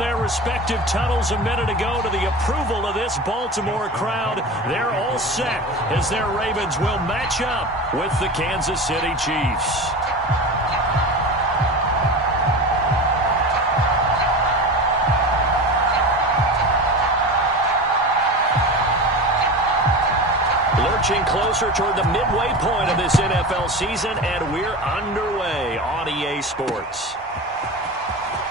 their respective tunnels a minute ago to the approval of this Baltimore crowd. They're all set as their Ravens will match up with the Kansas City Chiefs. Lurching closer toward the midway point of this NFL season, and we're underway on EA Sports.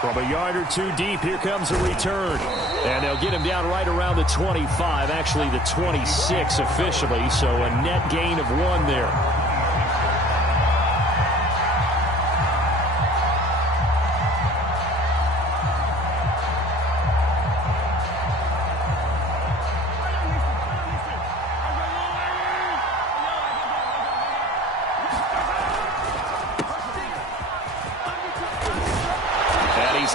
From a yard or two deep, here comes a return. And they'll get him down right around the 25, actually the 26 officially, so a net gain of 1 there.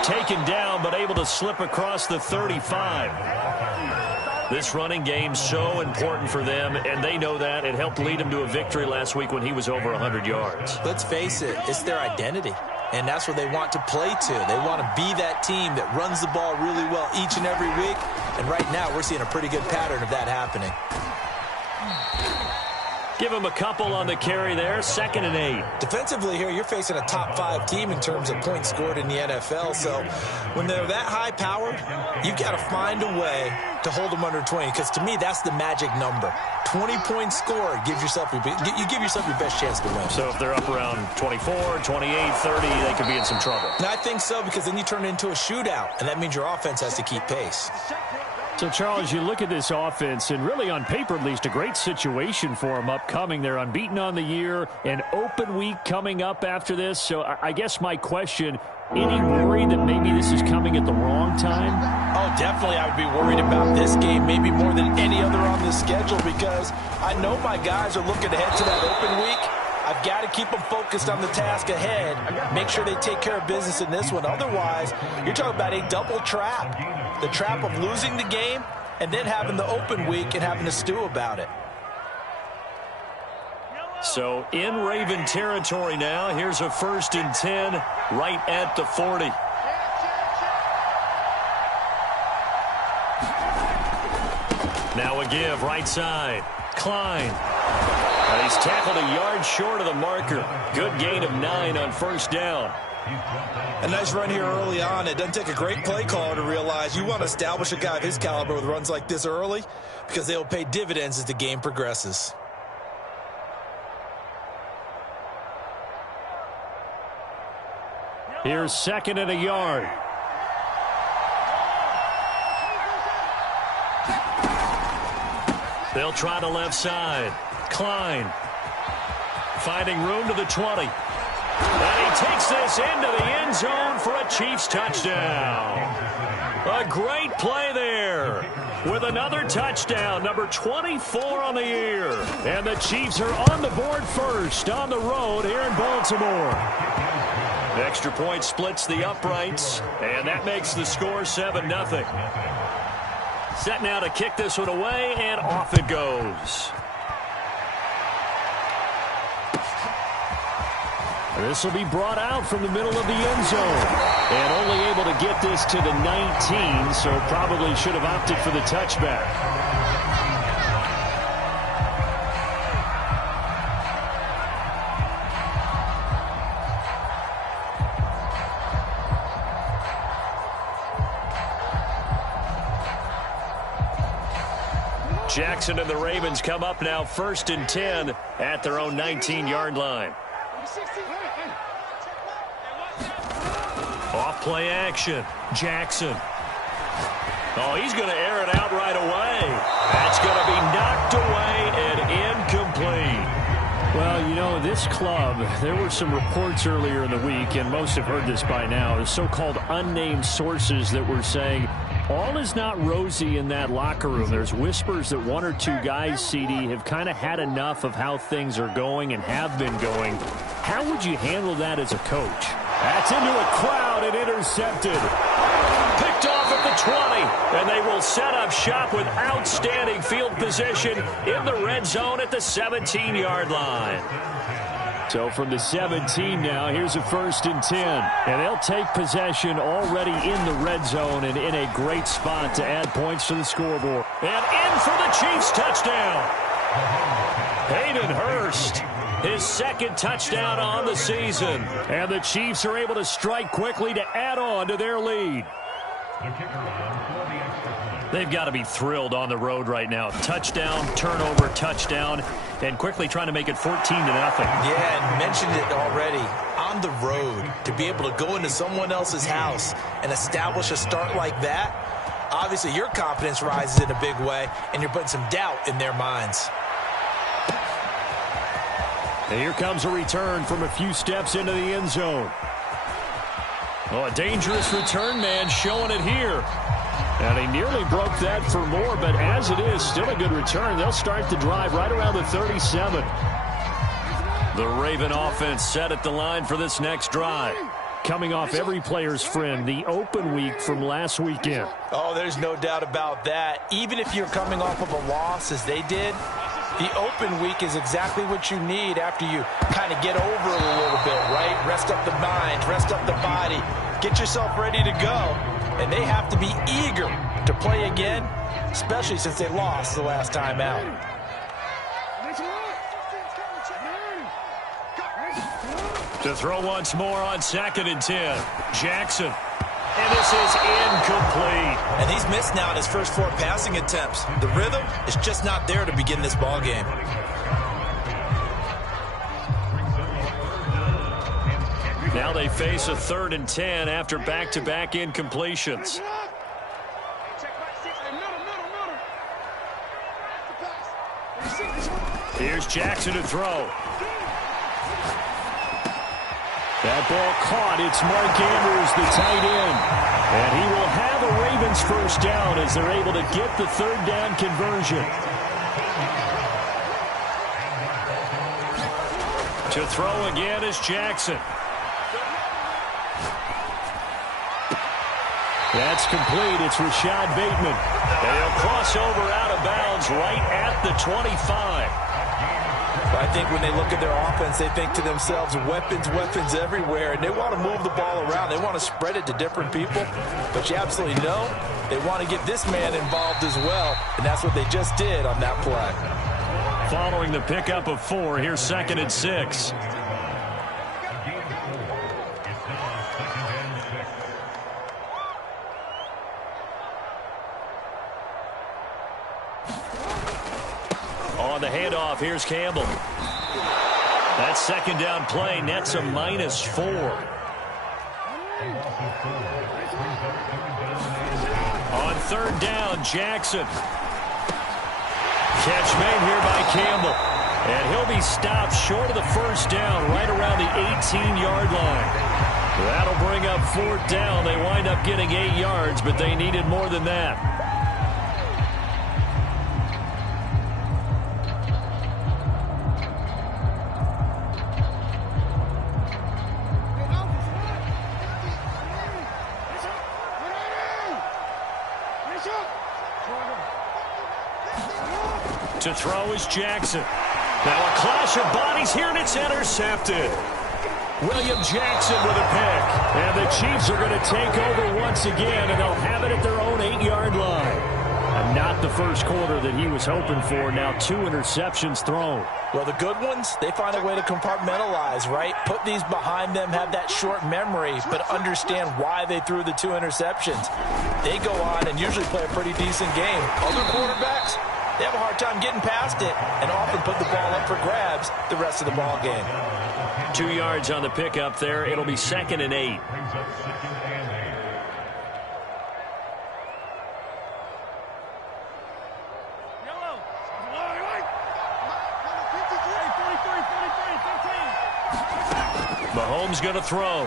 Taken down, but able to slip across the 35. This running game's so important for them, and they know that. It helped lead them to a victory last week when he was over 100 yards. Let's face it, it's their identity, and that's what they want to play to. They want to be that team that runs the ball really well each and every week, and right now we're seeing a pretty good pattern of that happening. Give him a couple on the carry there. 2nd and 8. Defensively here, you're facing a top 5 team in terms of points scored in the NFL. So when they're that high powered, you've got to find a way to hold them under 20. Because to me, that's the magic number. 20 points scored gives yourself you give yourself your best chance to win. So if they're up around 24, 28, 30, they could be in some trouble. And I think so, because then you turn it into a shootout, and that means your offense has to keep pace. So, Charles, you look at this offense, and really on paper at least, a great situation for them upcoming. They're unbeaten on the year, an open week coming up after this. So I guess my question, any worry that maybe this is coming at the wrong time? Oh, definitely I would be worried about this game, maybe more than any other on the schedule, because I know my guys are looking ahead to that open week. I've got to keep them focused on the task ahead, make sure they take care of business in this one. Otherwise, you're talking about a double trap. The trap of losing the game and then having the open week and having to stew about it. So in Raven territory now, here's a 1st and 10 right at the 40. Now a give right side. Klein. And he's tackled a yard short of the marker. Good gain of 9 on 1st down. A nice run here early on. It doesn't take a great play caller to realize you want to establish a guy of his caliber with runs like this early, because they will pay dividends as the game progresses. Here's 2nd and a yard. They'll try the left side. Klein finding room to the 20. And he takes this into the end zone for a Chiefs touchdown. A great play there with another touchdown, number 24 on the year. And the Chiefs are on the board first on the road here in Baltimore. The extra point splits the uprights, and that makes the score 7-0. Set now to kick this one away, and off it goes. This will be brought out from the middle of the end zone. And only able to get this to the 19, so probably should have opted for the touchback. Jackson and the Ravens come up now 1st and 10 at their own 19-yard line. Off play action. Jackson. Oh, he's going to air it out right away. That's going to be knocked away and incomplete. Well, you know, this club, there were some reports earlier in the week, and most have heard this by now, the so-called unnamed sources that were saying all is not rosy in that locker room. There's whispers that 1 or 2 guys, CD, have kind of had enough of how things are going and have been going. How would you handle that as a coach? That's into a crowd and intercepted. Picked off at the 20, and they will set up shop with outstanding field position in the red zone at the 17-yard line. So from the 17 now, here's a 1st and 10. And they'll take possession already in the red zone and in a great spot to add points to the scoreboard. And in for the Chiefs touchdown. Hayden Hurst, his 2nd touchdown on the season. And the Chiefs are able to strike quickly to add on to their lead. They've got to be thrilled on the road right now. Touchdown, turnover, touchdown, and quickly trying to make it 14-0. Yeah, and mentioned it already. On the road, to be able to go into someone else's house and establish a start like that, obviously your confidence rises in a big way, and you're putting some doubt in their minds. And here comes a return from a few steps into the end zone. Oh, a dangerous return man showing it here. And he nearly broke that for more, but as it is, still a good return. They'll start the drive right around the 37. The Raven offense set at the line for this next drive. Coming off every player's friend, the open week from last weekend. Oh, there's no doubt about that. Even if you're coming off of a loss as they did, the open week is exactly what you need after you kind of get over it a little bit, right? Rest up the mind, rest up the body, get yourself ready to go. And they have to be eager to play again, especially since they lost the last time out. To throw once more on 2nd and 10. Jackson. And this is incomplete. And he's missed now in his first 4 passing attempts. The rhythm is just not there to begin this ball game. Now they face a 3rd and 10 after back-to-back incompletions. Here's Jackson to throw. That ball caught. It's Mark Andrews, the tight end. And he will have a Ravens 1st down as they're able to get the 3rd down conversion. To throw again is Jackson. That's complete. It's Rashad Bateman. And he'll cross over out of bounds right at the 25. I think when they look at their offense, they think to themselves, weapons, weapons everywhere, and they want to move the ball around. They want to spread it to different people, but you absolutely know they want to get this man involved as well, and that's what they just did on that play. Following the pickup of 4, here's 2nd and 6. On the handoff, here's Campbell. That 2nd down play nets a -4. On 3rd down, Jackson. Catch made here by Campbell. And he'll be stopped short of the 1st down right around the 18-yard line. That'll bring up 4th down. They wind up getting 8 yards, but they needed more than that. To throw is Jackson. Now a clash of bodies here, and it's intercepted. William Jackson with a pick. And the Chiefs are going to take over once again, and they'll have it at their own 8-yard line. And not the first quarter that he was hoping for. Now 2 interceptions thrown. Well, the good ones, they find a way to compartmentalize, right? Put these behind them, have that short memory, but understand why they threw the 2 interceptions. They go on and usually play a pretty decent game. Other quarterbacks, they have a hard time getting past it and often put the ball up for grabs the rest of the ball game. 2 yards on the pickup there. It'll be 2nd and 8. Mahomes going to throw.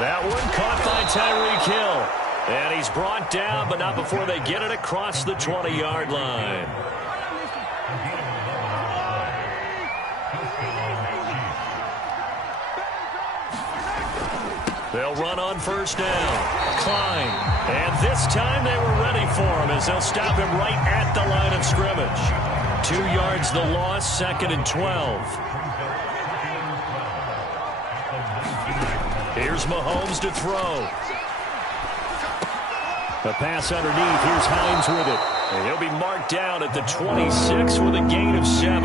That one caught by Tyreek Hill. And he's brought down, but not before they get it across the 20-yard line. They'll run on 1st down. Klein. And this time they were ready for him as they'll stop him right at the line of scrimmage. 2 yards the loss, 2nd and 12. Here's Mahomes to throw. The pass underneath. Here's Hines with it. And he'll be marked down at the 26 with a gain of 7.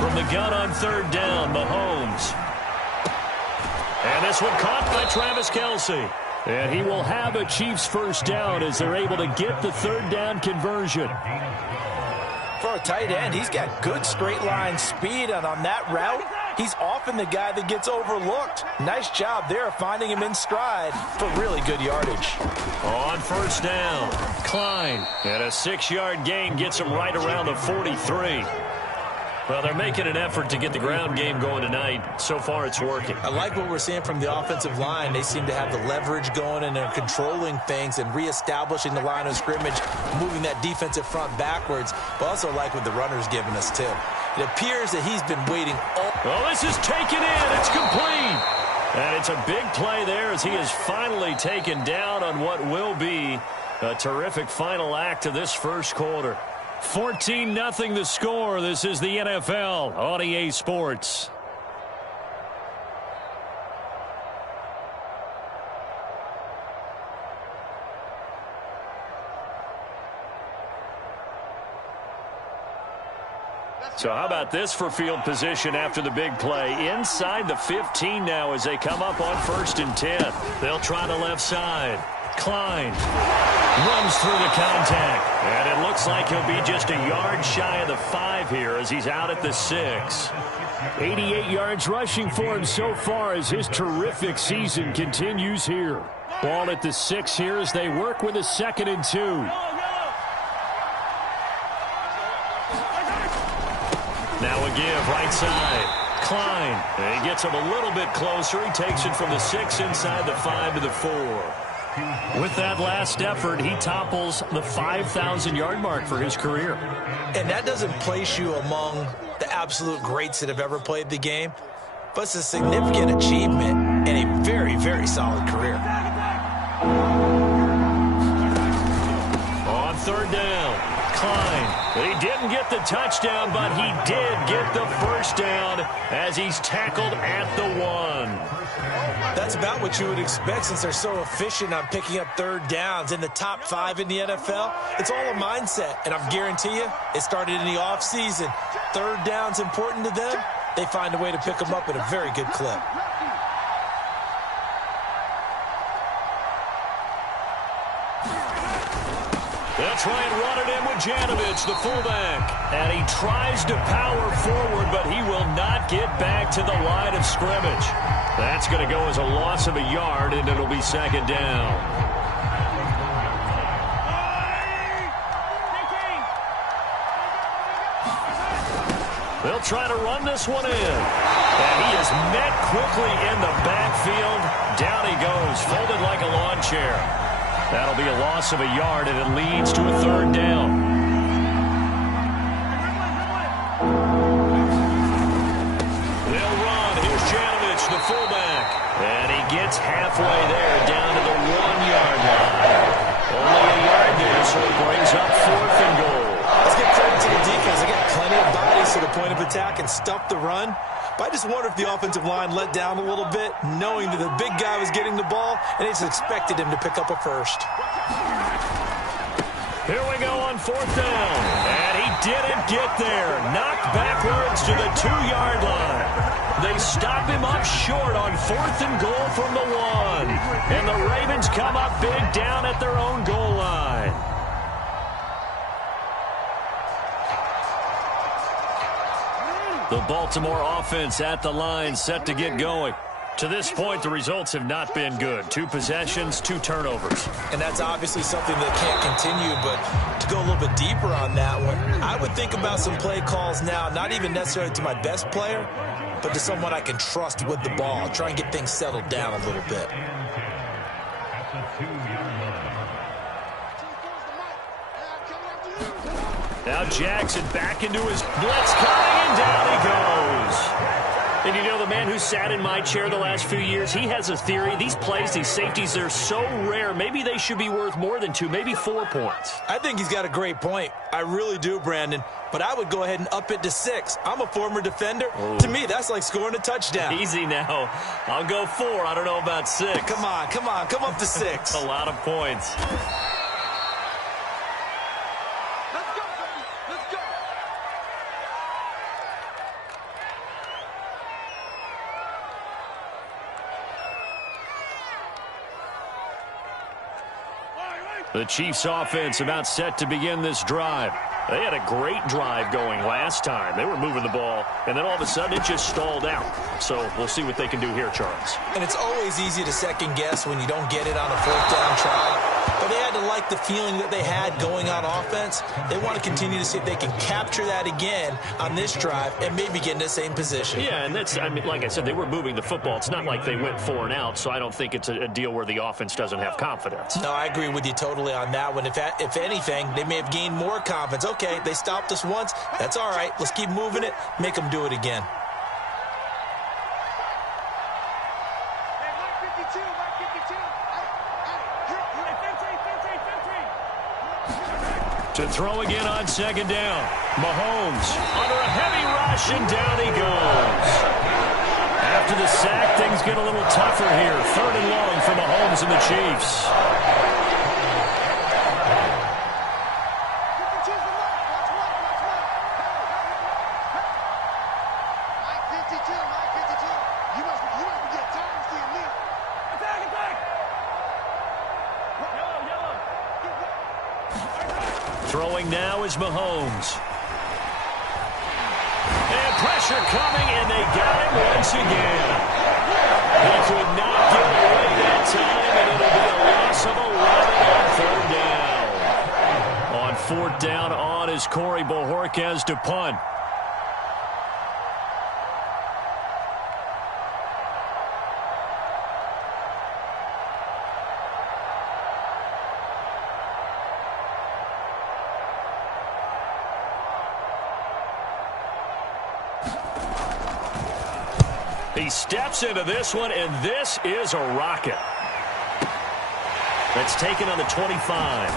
From the gun on third down, Mahomes. And this one caught by Travis Kelce. And he will have a Chiefs first down as they're able to get the third down conversion. For a tight end, he's got good straight line speed, and on that route, he's often the guy that gets overlooked. Nice job there finding him in stride for really good yardage. On first down, Klein. And a 6-yard gain gets him right around the 43. Well, they're making an effort to get the ground game going tonight. So far, it's working. I like what we're seeing from the offensive line. They seem to have the leverage going, and they're controlling things and reestablishing the line of scrimmage, moving that defensive front backwards. But also like what the runner's giving us, too. It appears that he's been waiting all... Oh, this is taken in. It's complete. And it's a big play there as he is finally taken down on what will be a terrific final act of this first quarter. 14-0 the score. This is the NFL on EA Sports. So how about this for field position after the big play? Inside the 15 now as they come up on 1st and 10. They'll try the left side. Klein runs through the contact. And it looks like he'll be just a yard shy of the 5 here as he's out at the 6. 88 yards rushing for him so far as his terrific season continues here. Ball at the 6 here as they work with a 2nd and 2. Now a give right side. Klein. And he gets him a little bit closer. He takes it from the 6 inside the 5 to the 4. With that last effort, he topples the 5,000-yard mark for his career. And that doesn't place you among the absolute greats that have ever played the game, but it's a significant achievement and a very, very solid career. On third down, Klein. He didn't get the touchdown, but he did get the first down as he's tackled at the 1. That's about what you would expect since they're so efficient on picking up third downs. In the top 5 in the NFL, it's all a mindset. And I guarantee you, it started in the offseason. Third down's important to them. They find a way to pick them up at a very good clip. They'll try and run it in with Janovich, the fullback. And he tries to power forward, but he will not get back to the line of scrimmage. That's going to go as a loss of a yard, and it'll be 2nd down. They'll try to run this one in. And he is met quickly in the backfield. Down he goes, folded like a lawn chair. That'll be a loss of a yard, and it leads to a 3rd down. They'll run. Here's Janovich, the fullback. And he gets halfway there, down to the 1-yard line. Only a yard there, so it brings up 4th and goal. Let's give credit to the defense. They got plenty of bodies to the point of attack and stuff the run. But I just wonder if the offensive line let down a little bit, knowing that the big guy was getting the ball, and they just expected him to pick up a first. Here we go on 4th down. And he didn't get there. Knocked backwards to the 2-yard line. They stop him up short on 4th and goal from the 1. And the Ravens come up big down at their own goal line. The Baltimore offense at the line, set to get going. To this point, the results have not been good. 2 possessions, 2 turnovers. And that's obviously something that can't continue, but to go a little bit deeper on that one, I would think about some play calls now, not even necessarily to my best player, but to someone I can trust with the ball. Try and get things settled down a little bit. Now Jackson back into his blitz coming, and down he goes. And you know, the man who sat in my chair the last few years, he has a theory. These plays, these safeties, they're so rare. Maybe they should be worth more than 2, maybe 4 points. I think he's got a great point. I really do, Brandon. But I would go ahead and up it to 6. I'm a former defender. Ooh. To me, that's like scoring a touchdown. Easy now. I'll go 4. I don't know about 6. Come on. Come up to 6. A lot of points. The Chiefs offense about set to begin this drive. They had a great drive going last time. They were moving the ball, and then all of a sudden it just stalled out. So we'll see what they can do here, Charles. And it's always easy to second guess when you don't get it on a 4th down try. But they had to like the feeling that they had going on offense. They want to continue to see if they can capture that again on this drive and maybe get in the same position. Yeah, and that's, I mean, like I said, they were moving the football. It's not like they went 4 and out, so I don't think it's a deal where the offense doesn't have confidence. No, I agree with you totally on that one. If anything, they may have gained more confidence. Okay, they stopped us once. That's all right. Let's keep moving it. Make them do it again. To throw again on 2nd down. Mahomes under a heavy rush, and down he goes. After the sack, things get a little tougher here. 3rd and long for Mahomes and the Chiefs. Throwing now is Mahomes. And pressure coming, and they got him once again. He could not get away that time, and it'll be a loss of 11 on 3rd down. On 4th down, on is Corey Bojorquez to punt. He steps into this one, and this is a rocket. That's taken on the 25.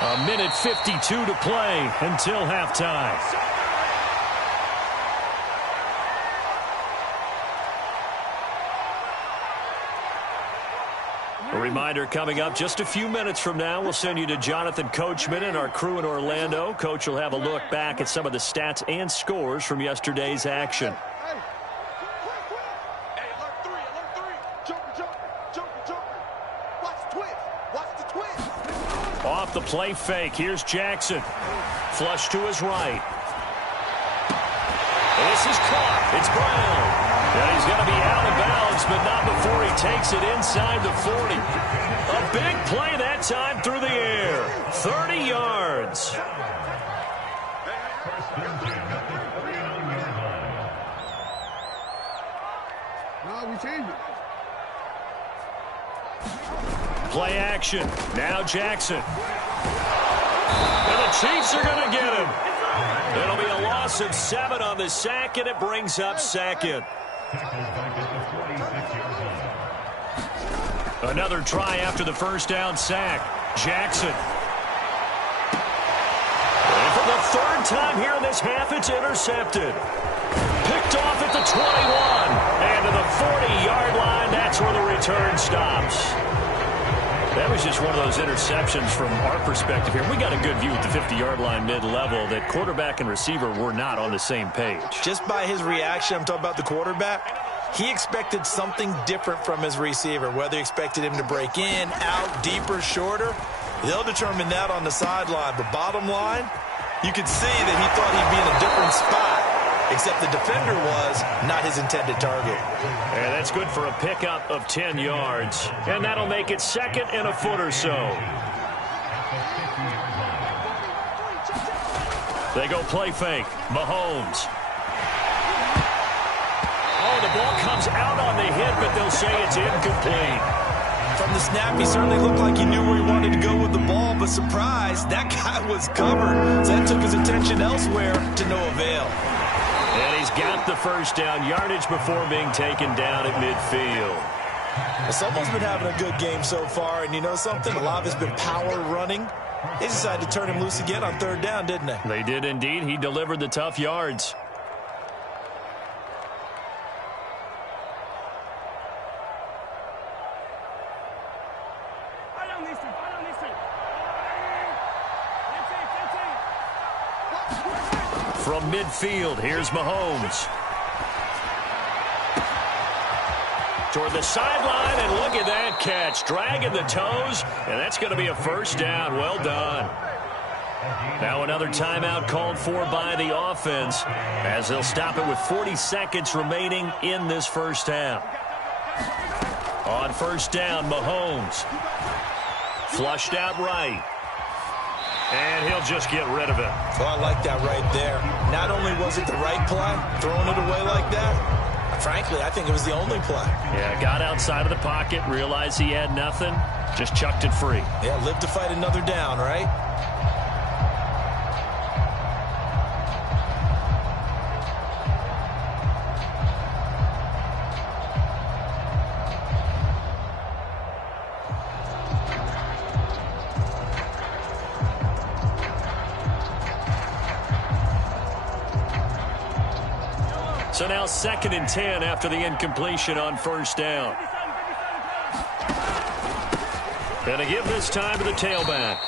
1:52 to play until halftime. A reminder coming up just a few minutes from now, we'll send you to Jonathan Coachman and our crew in Orlando. Coach will have a look back at some of the stats and scores from yesterday's action. Off the play fake. Here's Jackson. Flush to his right. This is caught. It's Brown. And he's going to be out of bounds, but not before he takes it inside the 40. A big play that time through the air. 30 yards. Play action. Now Jackson. And the Chiefs are going to get him. It'll be a loss of 7 on the sack, and it brings up 2nd. Another try after the 1st down sack. Jackson. And for the 3rd time here in this half, it's intercepted. Picked off at the 21. And to the 40-yard line, that's where the return stops. That was just one of those interceptions from our perspective here. We got a good view at the 50-yard line mid-level that quarterback and receiver were not on the same page. Just by his reaction, I'm talking about the quarterback, he expected something different from his receiver, whether he expected him to break in, out, deeper, shorter. They'll determine that on the sideline. But bottom line, you could see that he thought he'd be in a different spot, except the defender was not his intended target. And that's good for a pickup of 10 yards. And that'll make it 2nd and a foot or so. They go play fake. Mahomes. Oh, the ball comes out on the hit, but they'll say it's incomplete. From the snap, he certainly looked like he knew where he wanted to go with the ball, but surprise, that guy was covered. So that took his attention elsewhere to no avail. And he's got the first down, yardage before being taken down at midfield. Well, someone's been having a good game so far, and you know something? A lot of it's been power running. They decided to turn him loose again on third down, didn't they? They did indeed. He delivered the tough yards. From midfield, here's Mahomes. Toward the sideline, and look at that catch. Dragging the toes, and that's going to be a first down. Well done. Now another timeout called for by the offense as they'll stop it with 40 seconds remaining in this first half. On first down, Mahomes. Flushed out right. And he'll just get rid of it. Well, I like that right there. Not only was it the right play, throwing it away like that, frankly, I think it was the only play. Yeah, got outside of the pocket, realized he had nothing, just chucked it free. Yeah, live to fight another down, right? So now 2nd and 10 after the incompletion on first down. Gonna give this time to the tailback.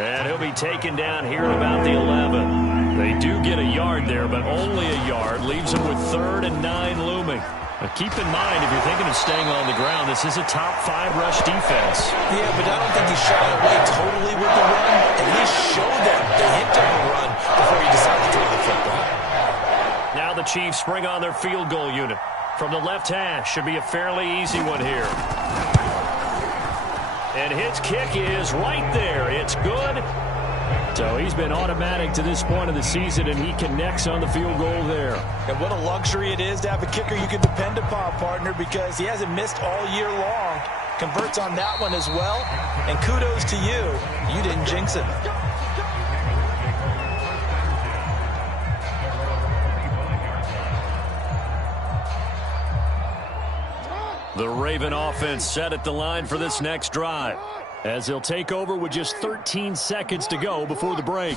And he'll be taken down here at about the 11. They do get a yard there, but only a yard. Leaves them with 3rd and 9 looming. But keep in mind, if you're thinking of staying on the ground, this is a top 5 rush defense. Yeah, but I don't think he shied away totally with the run. At least show them they hit on the run before he decided to throw the football. Now the Chiefs bring on their field goal unit. From the left hash, should be a fairly easy one here. And his kick is right there. It's good. So he's been automatic to this point of the season, and he connects on the field goal there. And what a luxury it is to have a kicker you can depend upon, partner, because he hasn't missed all year long. Converts on that one as well. And kudos to you. You didn't jinx it. The Raven offense set at the line for this next drive, as they'll take over with just 13 seconds to go before the break.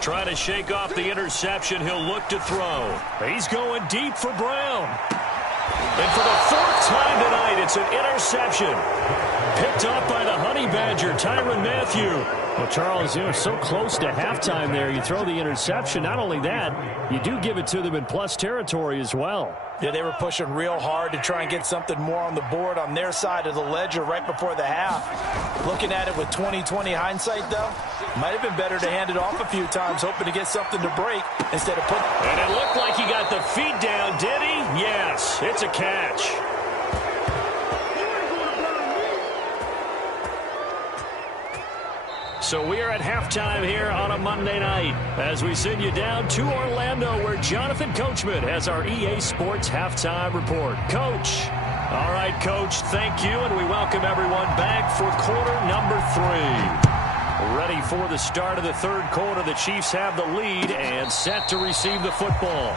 Try to shake off the interception. He'll look to throw. He's going deep for Brown. And for the 4th time tonight, it's an interception. Picked off by the Honey Badger, Tyrann Mathieu. Well, Charles, you know, so close to halftime there. You throw the interception. Not only that, you do give it to them in plus territory as well. Yeah, they were pushing real hard to try and get something more on the board on their side of the ledger right before the half. Looking at it with 20/20 hindsight, though, might have been better to hand it off a few times, hoping to get something to break instead of putting... And it looked like he got the feet down, did he? Yes, it's a catch. So we are at halftime here on a Monday night as we send you down to Orlando, where Jonathan Coachman has our EA Sports Halftime Report. Coach. All right, Coach, thank you, and we welcome everyone back for quarter number 3. Ready for the start of the 3rd quarter. The Chiefs have the lead and set to receive the football.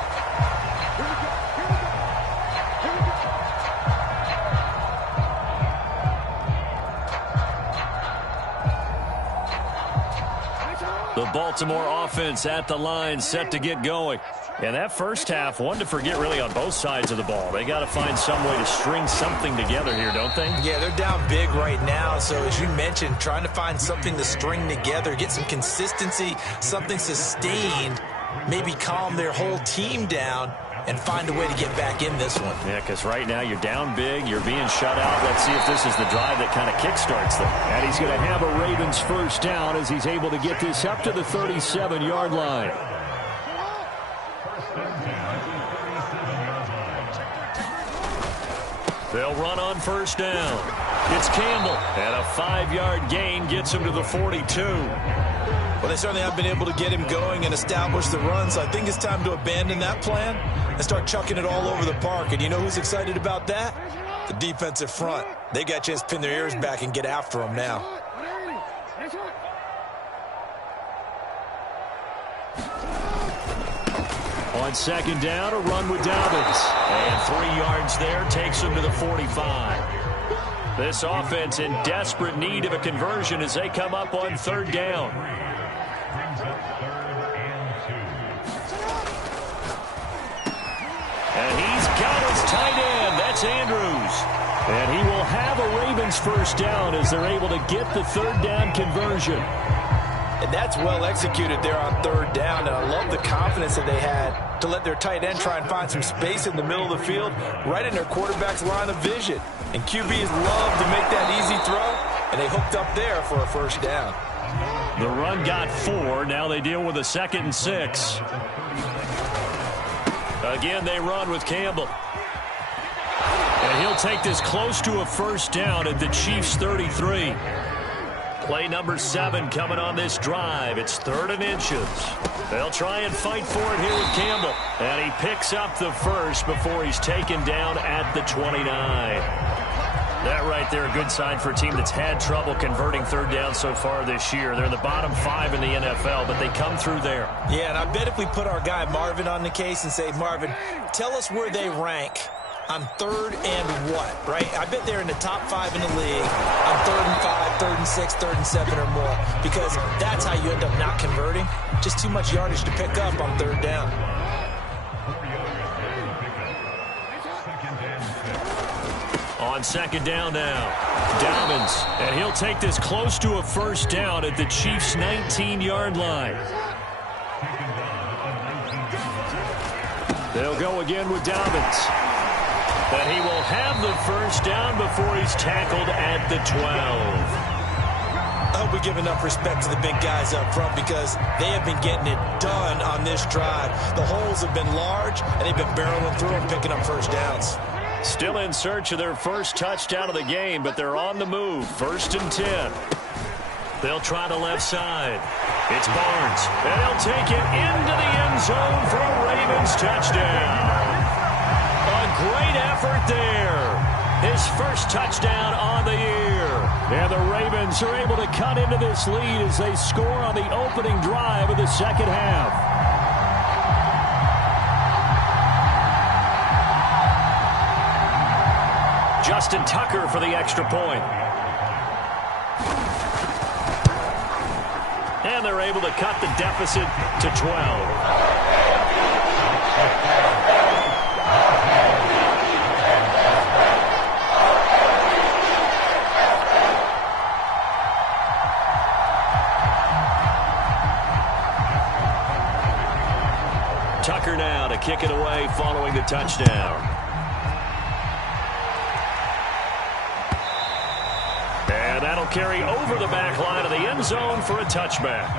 The Baltimore offense at the line, set to get going. And that first half, one to forget really on both sides of the ball. They got to find some way to string something together here, don't they? Yeah, they're down big right now. So as you mentioned, trying to find something to string together, get some consistency, something sustained, maybe calm their whole team down and find a way to get back in this one. Yeah, because right now you're down big, you're being shut out. Let's see if this is the drive that kind of kickstarts them. And he's going to have a Ravens first down as he's able to get this up to the 37-yard line. They'll run on first down. It's Campbell, and a 5-yard gain gets him to the 42. Well, they certainly have been able to get him going and establish the run, so I think it's time to abandon that plan and start chucking it all over the park. And you know who's excited about that? The defensive front. They got a chance to pin their ears back and get after him now. On On second down, a run with Dobbins. And 3 yards there takes him to the 45. This offense in desperate need of a conversion as they come up on third down. And he's got his tight end. That's Andrews. And he will have a Ravens first down as they're able to get the third down conversion. And that's well executed there on third down. And I love the confidence that they had to let their tight end try and find some space in the middle of the field, right in their quarterback's line of vision. And QBs love to make that easy throw, and they hooked up there for a first down. The run got 4. Now they deal with a 2nd and 6. Again, they run with Campbell. And he'll take this close to a first down at the Chiefs' 33. Play number 7 coming on this drive. It's 3rd and inches. They'll try and fight for it here with Campbell. And he picks up the first before he's taken down at the 29. That right there, a good sign for a team that's had trouble converting third down so far this year. They're in the bottom 5 in the NFL, but they come through there. Yeah, and I bet if we put our guy Marvin on the case and say, Marvin, tell us where they rank on 3rd and what, right? I bet they're in the top 5 in the league on 3rd and 5, 3rd and 6, 3rd and 7 or more, because that's how you end up not converting. Just too much yardage to pick up on third down. On second down now, Dobbins, and he'll take this close to a first down at the Chiefs' 19-yard line. They'll go again with Dobbins. And he will have the first down before he's tackled at the 12. I hope we give enough respect to the big guys up front because they have been getting it done on this drive. The holes have been large, and they've been barreling through and picking up first downs. Still in search of their first touchdown of the game, but they're on the move. 1st and 10. They'll try the left side. It's Barnes, and he'll take it into the end zone for a Ravens touchdown. A great effort there. His first touchdown on the year. And the Ravens are able to cut into this lead as they score on the opening drive of the second half. Justin Tucker for the extra point. And they're able to cut the deficit to 12. Tucker now to kick it away following the touchdown. And that'll carry over the back line of the end zone for a touchback.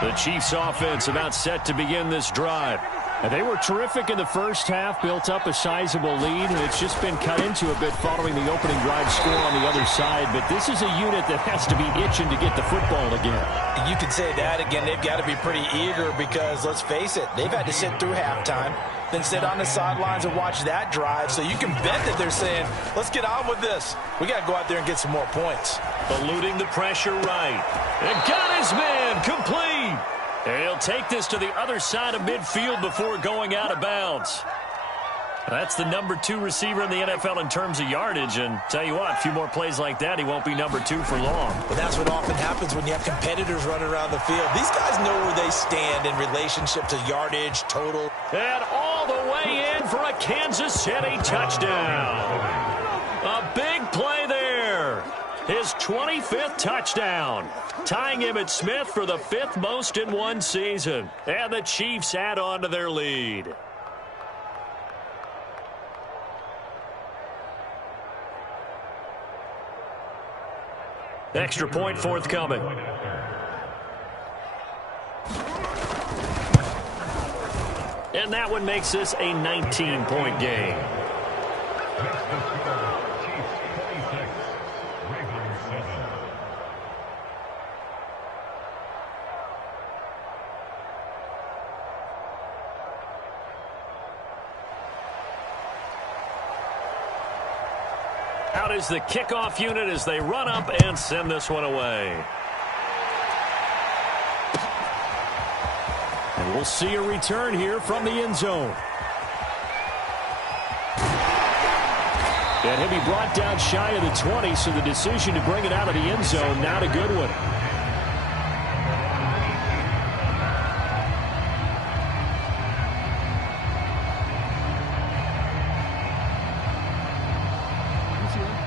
The Chiefs offense about set to begin this drive. And they were terrific in the first half, built up a sizable lead, and it's just been cut into a bit following the opening drive score on the other side. But this is a unit that has to be itching to get the football again. You can say that again. They've got to be pretty eager because, let's face it, they've had to sit through halftime, then sit on the sidelines and watch that drive. So you can bet that they're saying, let's get on with this. We got to go out there and get some more points. Eluding the pressure right. And got his man complete. And he'll take this to the other side of midfield before going out of bounds. That's the number 2 receiver in the NFL in terms of yardage. And tell you what, a few more plays like that, he won't be number 2 for long. But that's what often happens when you have competitors running around the field. These guys know where they stand in relationship to yardage, total. And all the way in for a Kansas City touchdown. A big play there. His 25th touchdown, tying Emmitt Smith for the 5th most in one season. And the Chiefs add on to their lead. Extra point forthcoming. And that one makes this a 19-point game. Out is the kickoff unit as they run up and send this one away. We'll see a return here from the end zone. And he'll be brought down shy of the 20, so the decision to bring it out of the end zone, not a good one.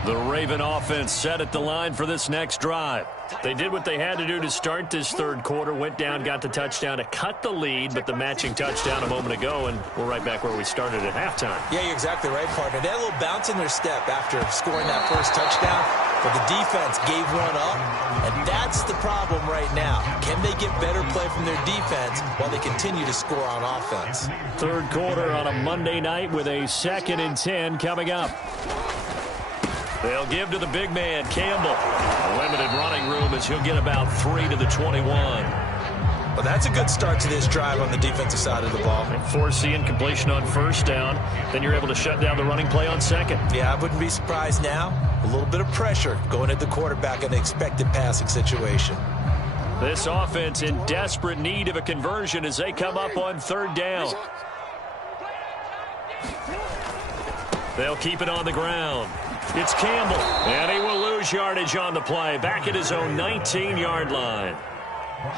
The Raven offense set at the line for this next drive. They did what they had to do to start this third quarter, went down, got the touchdown to cut the lead, but the matching touchdown a moment ago, and we're right back where we started at halftime. Yeah, you're exactly right, partner. They had a little bounce in their step after scoring that first touchdown, but the defense gave one up, and that's the problem right now. Can they get better play from their defense while they continue to score on offense? Third quarter on a Monday night with a 2nd and 10 coming up. They'll give to the big man, Campbell. A limited running room as he'll get about 3 to the 21. Well, that's a good start to this drive on the defensive side of the ball. Force the incompletion on first down. Then you're able to shut down the running play on second. Yeah, I wouldn't be surprised now. A little bit of pressure going at the quarterback in an expected passing situation. This offense in desperate need of a conversion as they come up on third down. They'll keep it on the ground. It's Campbell, and he will lose yardage on the play, back at his own 19-yard line.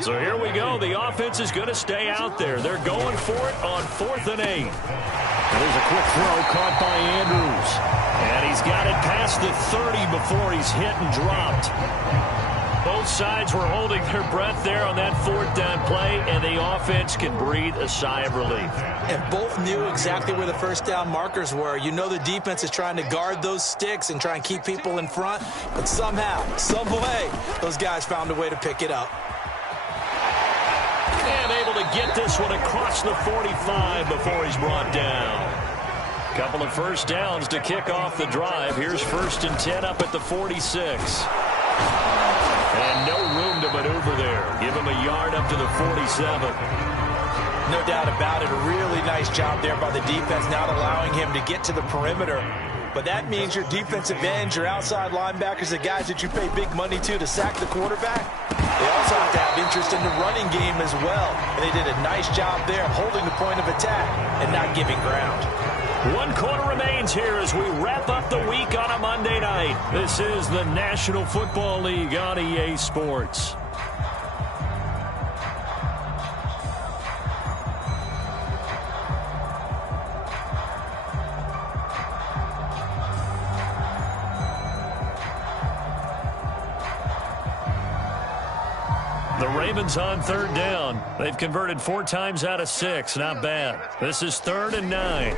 So here we go. The offense is going to stay out there. They're going for it on 4th and 8. There's a quick throw caught by Andrews. And he's got it past the 30 before he's hit and dropped. Both sides were holding their breath there on that 4th down play, and the offense can breathe a sigh of relief. And both knew exactly where the first down markers were. You know the defense is trying to guard those sticks and try and keep people in front, but somehow, some way, those guys found a way to pick it up. And able to get this one across the 45 before he's brought down. Couple of first downs to kick off the drive. Here's 1st and 10 up at the 46. And no room to maneuver there. Give him a yard up to the 47. No doubt about it. A really nice job there by the defense, not allowing him to get to the perimeter. But that means your defensive ends, your outside linebackers, the guys that you pay big money to sack the quarterback, they also have to have interest in the running game as well. And they did a nice job there holding the point of attack and not giving ground. 1 quarter remains here as we wrap up the week on a Monday night. This is the National Football League on EA Sports. The Ravens on third down. They've converted 4 times out of 6. Not bad. This is 3rd and 9.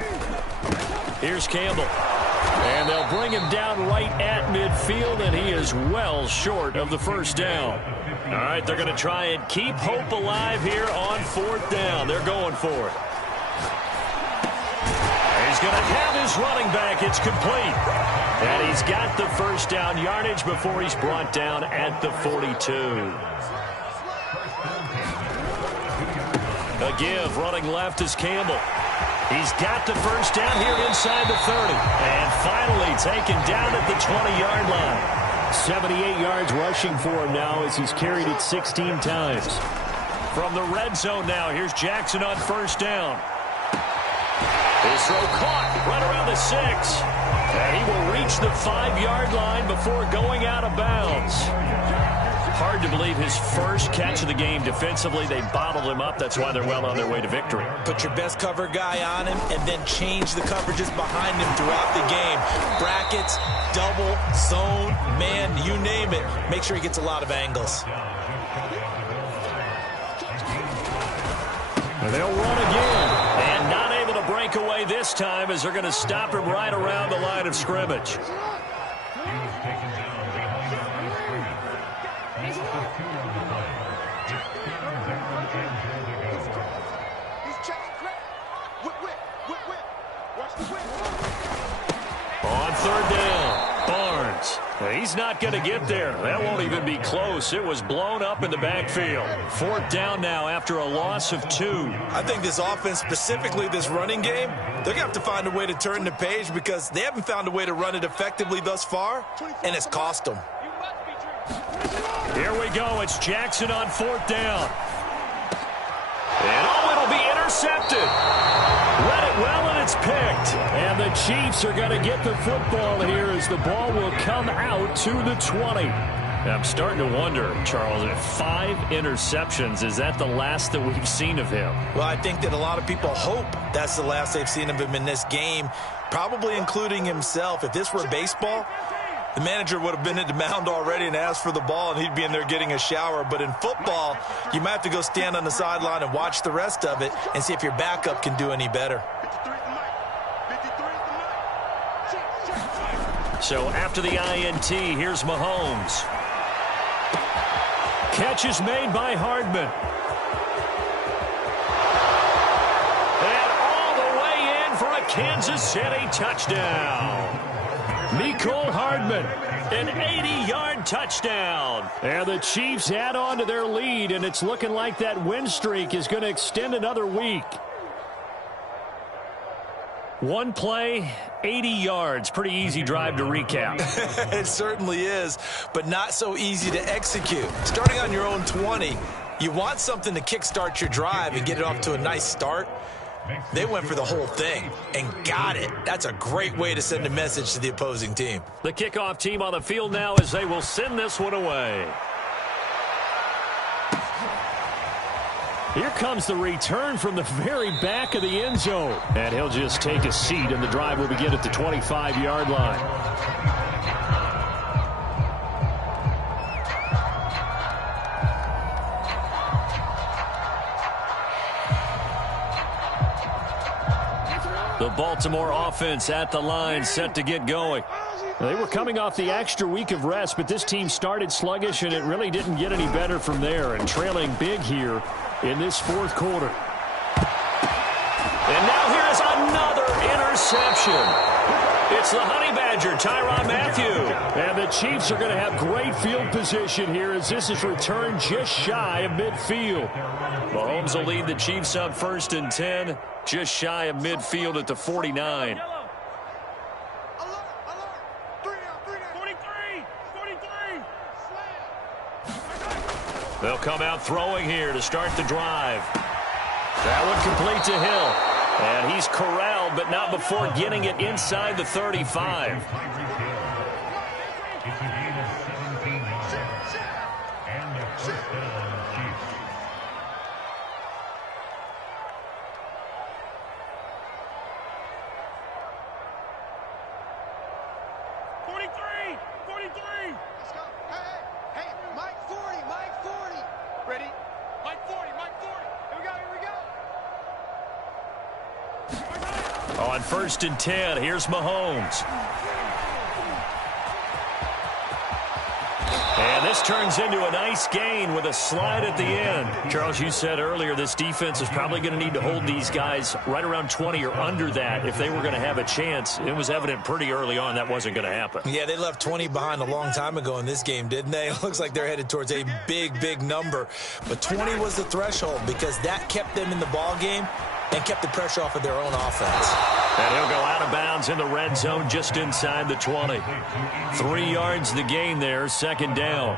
Here's Campbell. And they'll bring him down right at midfield, and he is well short of the first down. All right, they're going to try and keep hope alive here on 4th down. They're going for it. He's going to have his running back. It's complete. And he's got the first down yardage before he's brought down at the 42. A give, running left is Campbell. He's got the first down here inside the 30. And finally taken down at the 20-yard line. 78 yards rushing for him now as he's carried it 16 times. From the red zone now, here's Jackson on first down. His throw caught right around the 6. And he will reach the 5-yard line before going out of bounds. Hard to believe his first catch of the game defensively. They bottled him up. That's why they're well on their way to victory. Put your best cover guy on him and then change the coverages behind him throughout the game. Brackets, double, zone, man, you name it. Make sure he gets a lot of angles. And they'll run again. And not able to break away this time as they're going to stop him right around the line of scrimmage. On third down, Barnes. He's not going to get there. That won't even be close. It was blown up in the backfield. 4th down now after a loss of 2. I think this offense, specifically this running game, they're going to have to find a way to turn the page because they haven't found a way to run it effectively thus far, and it's cost them. Here we go. It's Jackson on 4th down. And oh, it'll intercepted. Read it well, and it's picked. And the Chiefs are going to get the football here as the ball will come out to the 20. I'm starting to wonder, Charles, if 5 interceptions, is that the last that we've seen of him? Well, I think that a lot of people hope that's the last they've seen of him in this game, probably including himself. If this were baseball, the manager would have been at the mound already and asked for the ball, and he'd be in there getting a shower. But in football, you might have to go stand on the sideline and watch the rest of it and see if your backup can do any better. So after the INT, here's Mahomes. Catch is made by Hardman. And all the way in for a Kansas City touchdown. Mecole Hardman, an 80-yard touchdown. And the Chiefs add on to their lead, and it's looking like that win streak is going to extend another week. One play, 80 yards. Pretty easy drive to recap. It certainly is, but not so easy to execute. Starting on your own 20, you want something to kickstart your drive and get it off to a nice start. They went for the whole thing and got it. That's a great way to send a message to the opposing team. The kickoff team on the field now as they will send this one away. Here comes the return from the very back of the end zone. And he'll just take a seat, and the drive will begin at the 25-yard line. The Baltimore offense at the line, set to get going. They were coming off the extra week of rest, but this team started sluggish, and it really didn't get any better from there, and trailing big here in this fourth quarter. And now here is another interception. It's the Honey Badger, Tyrann Mathieu. And the Chiefs are going to have great field position here as this is returned just shy of midfield. Mahomes will lead the Chiefs up 1st and 10, just shy of midfield at the 49. They'll come out throwing here to start the drive. That one complete to Hill. And he's corralled, but not before getting it inside the 35. On 1st and 10, here's Mahomes. And this turns into a nice gain with a slide at the end. Charles, you said earlier this defense is probably going to need to hold these guys right around 20 or under that if they were going to have a chance. It was evident pretty early on that wasn't going to happen. Yeah, they left 20 behind a long time ago in this game, didn't they? It looks like they're headed towards a big, big number. But 20 was the threshold because that kept them in the ball game and kept the pressure off of their own offense. And he'll go out of bounds in the red zone just inside the 20. 3 yards the gain there, 2nd down.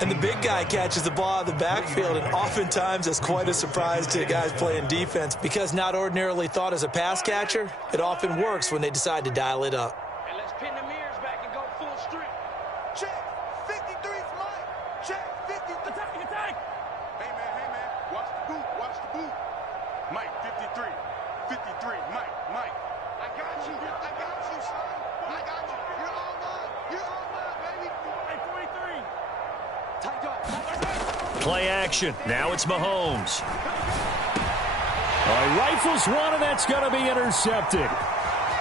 And the big guy catches the ball out of the backfield, and oftentimes it's quite a surprise to the guys playing defense because not ordinarily thought as a pass catcher, it often works when they decide to dial it up. And let's pin the mirrors back and go full strength. Check. 53's Mike. Check. 53. Attack. Hey, man. Watch the boot. Mike, 53. 53. Mike. I got you, son. I got you. You're all mine, baby. Hey, 43. Tight up. Play action. Now it's Mahomes. Rifles one, and that's going to be intercepted.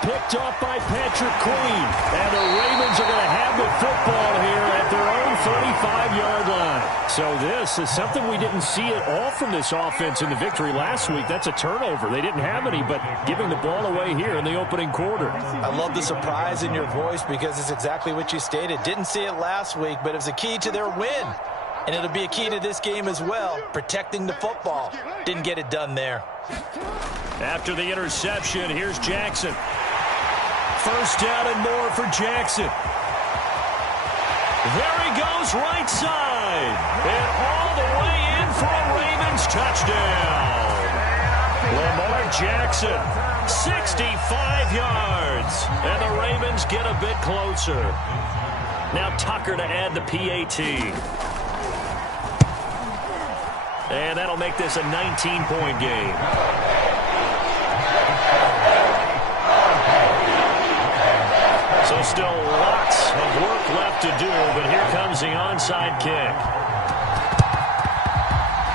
Picked off by Patrick Queen. And the Ravens are going to have the football here at their own 35-yard line. So this is something we didn't see at all from this offense in the victory last week. That's a turnover. They didn't have any, but giving the ball away here in the opening quarter. I love the surprise in your voice because it's exactly what you stated. Didn't see it last week, but it was a key to their win. And it'll be a key to this game as well, protecting the football. Didn't get it done there. After the interception, here's Jackson. 1st down and more for Jackson. There he goes, right side. And all the way in for a Ravens touchdown. Lamar Jackson, 65 yards. And the Ravens get a bit closer. Now Tucker to add the PAT. And that'll make this a 19-point game. So still lots of work left to do, but here comes the onside kick.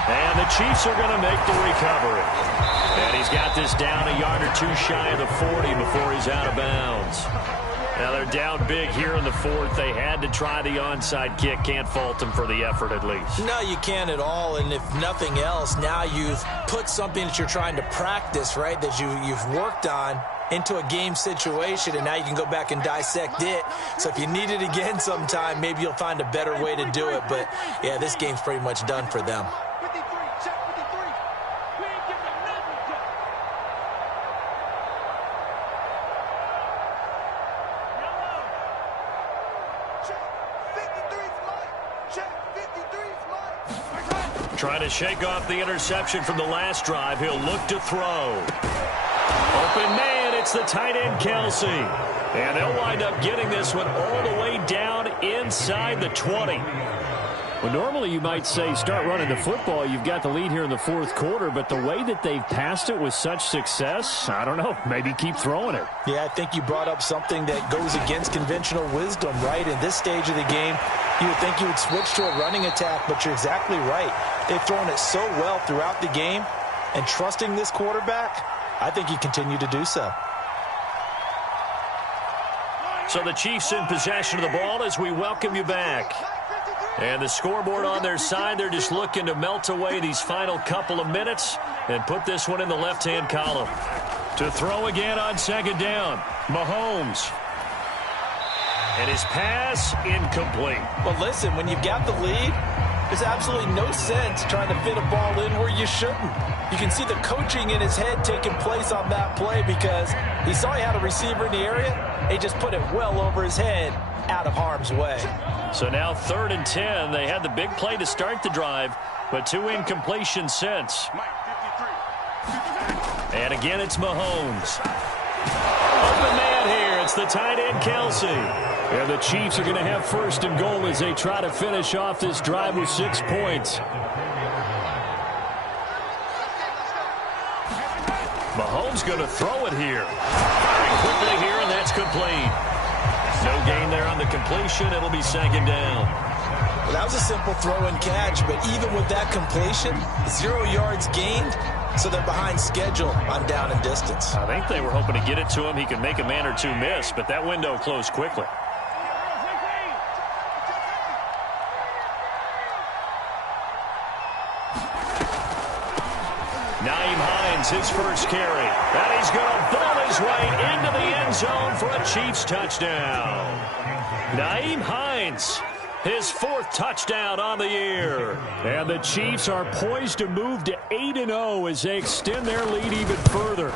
And the Chiefs are going to make the recovery. And he's got this down a yard or two shy of the 40 before he's out of bounds. Now they're down big here in the fourth. They had to try the onside kick. Can't fault them for the effort at least. No, you can't at all. And if nothing else, now you've put something that you're trying to practice, right, that you've worked on into a game situation, and now you can go back and dissect it. So if you need it again sometime, maybe you'll find a better way to do it. But, yeah, this game's pretty much done for them. Trying to shake off the interception from the last drive. He'll look to throw. Open man, it's the tight end Kelsey. And they'll wind up getting this one all the way down inside the 20. Well, normally you might say start running the football. You've got the lead here in the fourth quarter, but the way that they've passed it with such success, I don't know, maybe keep throwing it. Yeah, I think you brought up something that goes against conventional wisdom, right? In this stage of the game, you would think you would switch to a running attack, but you're exactly right. They've thrown it so well throughout the game, and trusting this quarterback, I think you continue to do so. So the Chiefs in possession of the ball as we welcome you back. And the scoreboard on their side, they're just looking to melt away these final couple of minutes and put this one in the left-hand column. To throw again on second down, Mahomes. And his pass incomplete. But listen, when you've got the lead, there's absolutely no sense trying to fit a ball in where you shouldn't. You can see the coaching in his head taking place on that play because he saw he had a receiver in the area. He just put it well over his head out of harm's way. So now 3rd and 10. They had the big play to start the drive, but 2 incompletions since. And again, it's Mahomes. Open man here. It's the tight end, Kelsey. And the Chiefs are going to have 1st and goal as they try to finish off this drive with 6 points. Mahomes going to throw it here. Firing quickly here, and that's complete. No gain there on the completion. It'll be 2nd down. Well, that was a simple throw and catch, but even with that completion, 0 yards gained, so they're behind schedule on down and distance. I think they were hoping to get it to him. He could make a man or two miss, but that window closed quickly. Nyheim Hines, his first carry. And he's going to ball his way into the end zone for a Chiefs touchdown. Nyheim Hines, his 4th touchdown on the year. And the Chiefs are poised to move to 8-0 as they extend their lead even further.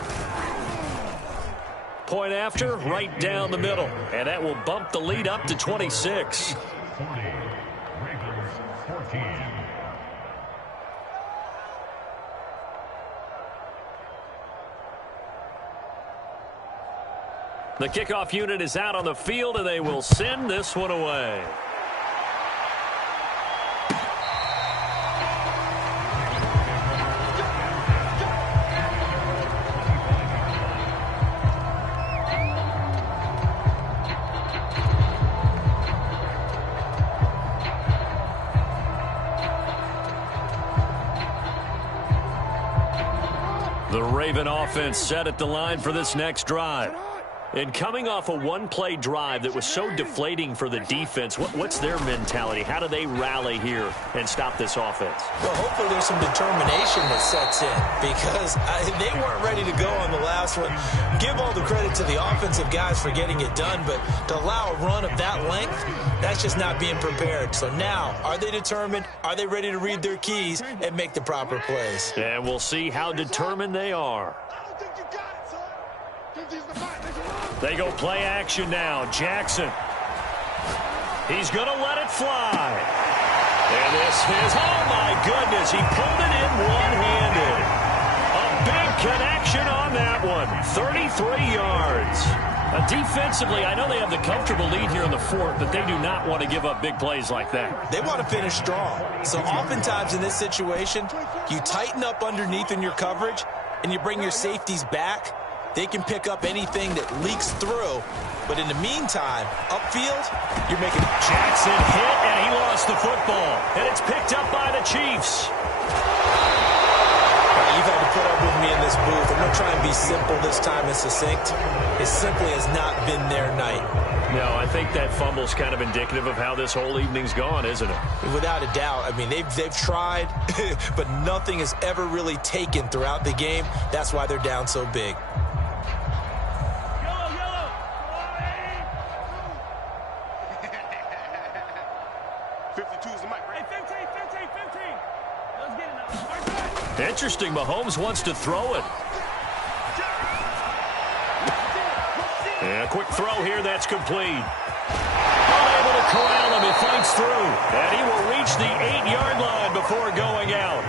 Point after, right down the middle. And that will bump the lead up to 26. The kickoff unit is out on the field, and they will send this one away. The Raven offense set at the line for this next drive. And coming off a one-play drive that was so deflating for the defense, what's their mentality? How do they rally here and stop this offense? Well, hopefully there's some determination that sets in because they weren't ready to go on the last one. Give all the credit to the offensive guys for getting it done, but to allow a run of that length, that's just not being prepared. So now, are they determined? Are they ready to read their keys and make the proper plays? And we'll see how determined they are. They go play action now. Jackson. He's going to let it fly. And this is, oh my goodness, he pulled it in one-handed. A big connection on that one. 33 yards. Defensively, I know they have the comfortable lead here in the fourth, but they do not want to give up big plays like that. They want to finish strong. So oftentimes in this situation, you tighten up underneath in your coverage, and you bring your safeties back. They can pick up anything that leaks through. But in the meantime, upfield, you're making... Jackson hit, and he lost the football. And it's picked up by the Chiefs. You've had to put up with me in this booth. I'm going to try and be simple this time and succinct. It simply has not been their night. No, I think that fumble's kind of indicative of how this whole evening's gone, isn't it? Without a doubt. I mean, they've tried, but nothing has ever really taken throughout the game. That's why they're down so big. Interesting, Mahomes wants to throw it. And a quick throw here, that's complete. Unable to corral him, he fights through. And he will reach the 8-yard line before going out.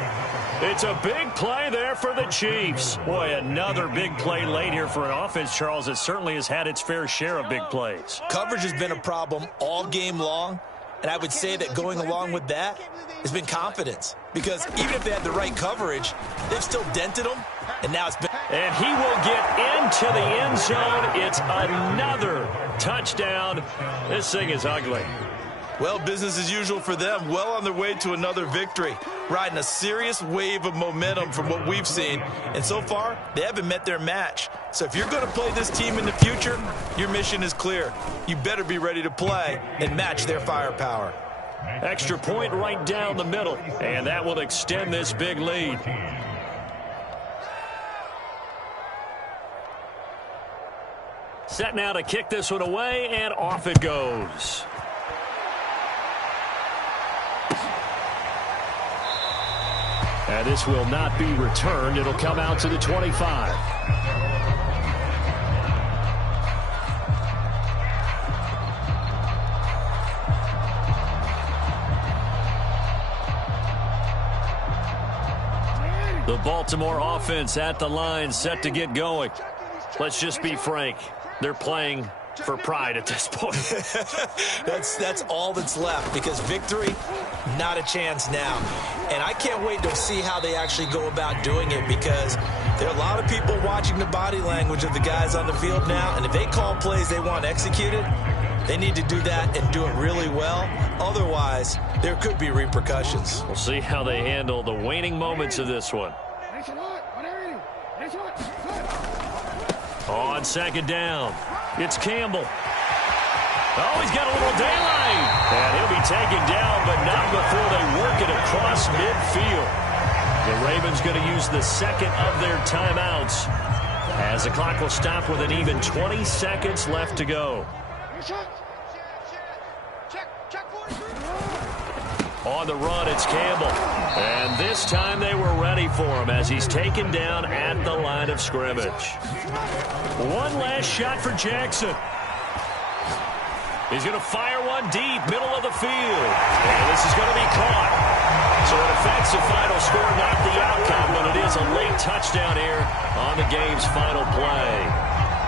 It's a big play there for the Chiefs. Boy, another big play late here for an offense, Charles, that certainly has had its fair share of big plays. Coverage has been a problem all game long. And I would say that going along with that has been confidence. Because even if they had the right coverage, they've still dented them. And now it's been... And he will get into the end zone. It's another touchdown. This thing is ugly. Well, business as usual for them. Well on their way to another victory. Riding a serious wave of momentum from what we've seen. And so far, they haven't met their match. So if you're going to play this team in the future, your mission is clear. You better be ready to play and match their firepower. Extra point right down the middle. And that will extend this big lead. Set now to kick this one away, and off it goes. And this will not be returned. It'll come out to the 25. The Baltimore offense at the line, set to get going. Let's just be frank. They're playing for pride at this point. That's all that's left, because victory, not a chance now. And I can't wait to see how they actually go about doing it, because there are a lot of people watching the body language of the guys on the field now, and if they call plays they want executed, they need to do that and do it really well. Otherwise, there could be repercussions. We'll see how they handle the waning moments of this one. On second down, it's Campbell. Oh, he's got a little daylight. And he'll be taken down, but not before they work it across midfield. The Ravens going to use the second of their timeouts, as the clock will stop with an even 20 seconds left to go. On the run, it's Campbell. And this time they were ready for him as he's taken down at the line of scrimmage. One last shot for Jackson. He's going to fire one deep, middle of the field. And this is going to be caught. So it affects the final score, not the outcome, but it is a late touchdown here on the game's final play.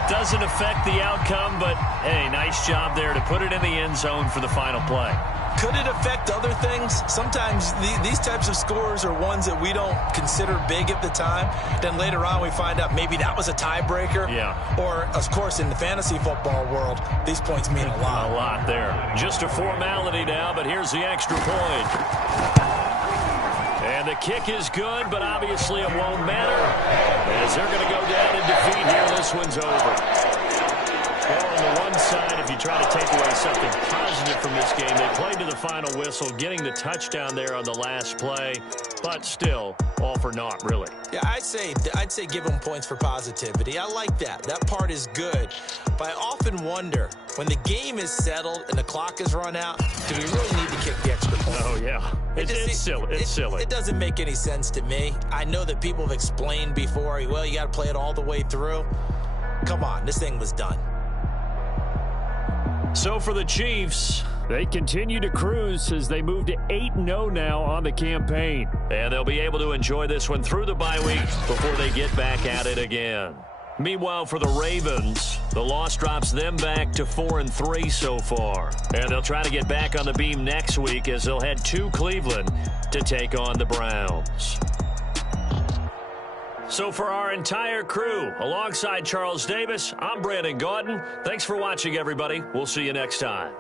Doesn't affect the outcome, but, hey, nice job there to put it in the end zone for the final play. Could it affect other things? Sometimes these types of scores are ones that we don't consider big at the time. Then later on we find out maybe that was a tiebreaker. Yeah. Or, of course, in the fantasy football world, these points mean a lot. A lot there. Just a formality now, but here's the extra point. And the kick is good, but obviously it won't matter, as they're going to go down in defeat here. This one's over. Well, on the one side, if you try to take away something positive from this game, they played to the final whistle, getting the touchdown there on the last play, but still, all for naught, really. Yeah, I'd say give them points for positivity. I like that. That part is good. But I often wonder, when the game is settled and the clock is run out, do we really need to kick the extra point? Oh, yeah. It's silly. It's silly. It doesn't make any sense to me. I know that people have explained before, well, you got to play it all the way through. Come on, this thing was done. So for the Chiefs, They continue to cruise as they move to 8-0 now on the campaign. And they'll be able to enjoy this one through the bye week before they get back at it again. Meanwhile, for the Ravens, the loss drops them back to 4-3 so far. And they'll try to get back on the beam next week as they'll head to Cleveland to take on the Browns. So for our entire crew, alongside Charles Davis, I'm Brandon Gaudin. Thanks for watching, everybody. We'll see you next time.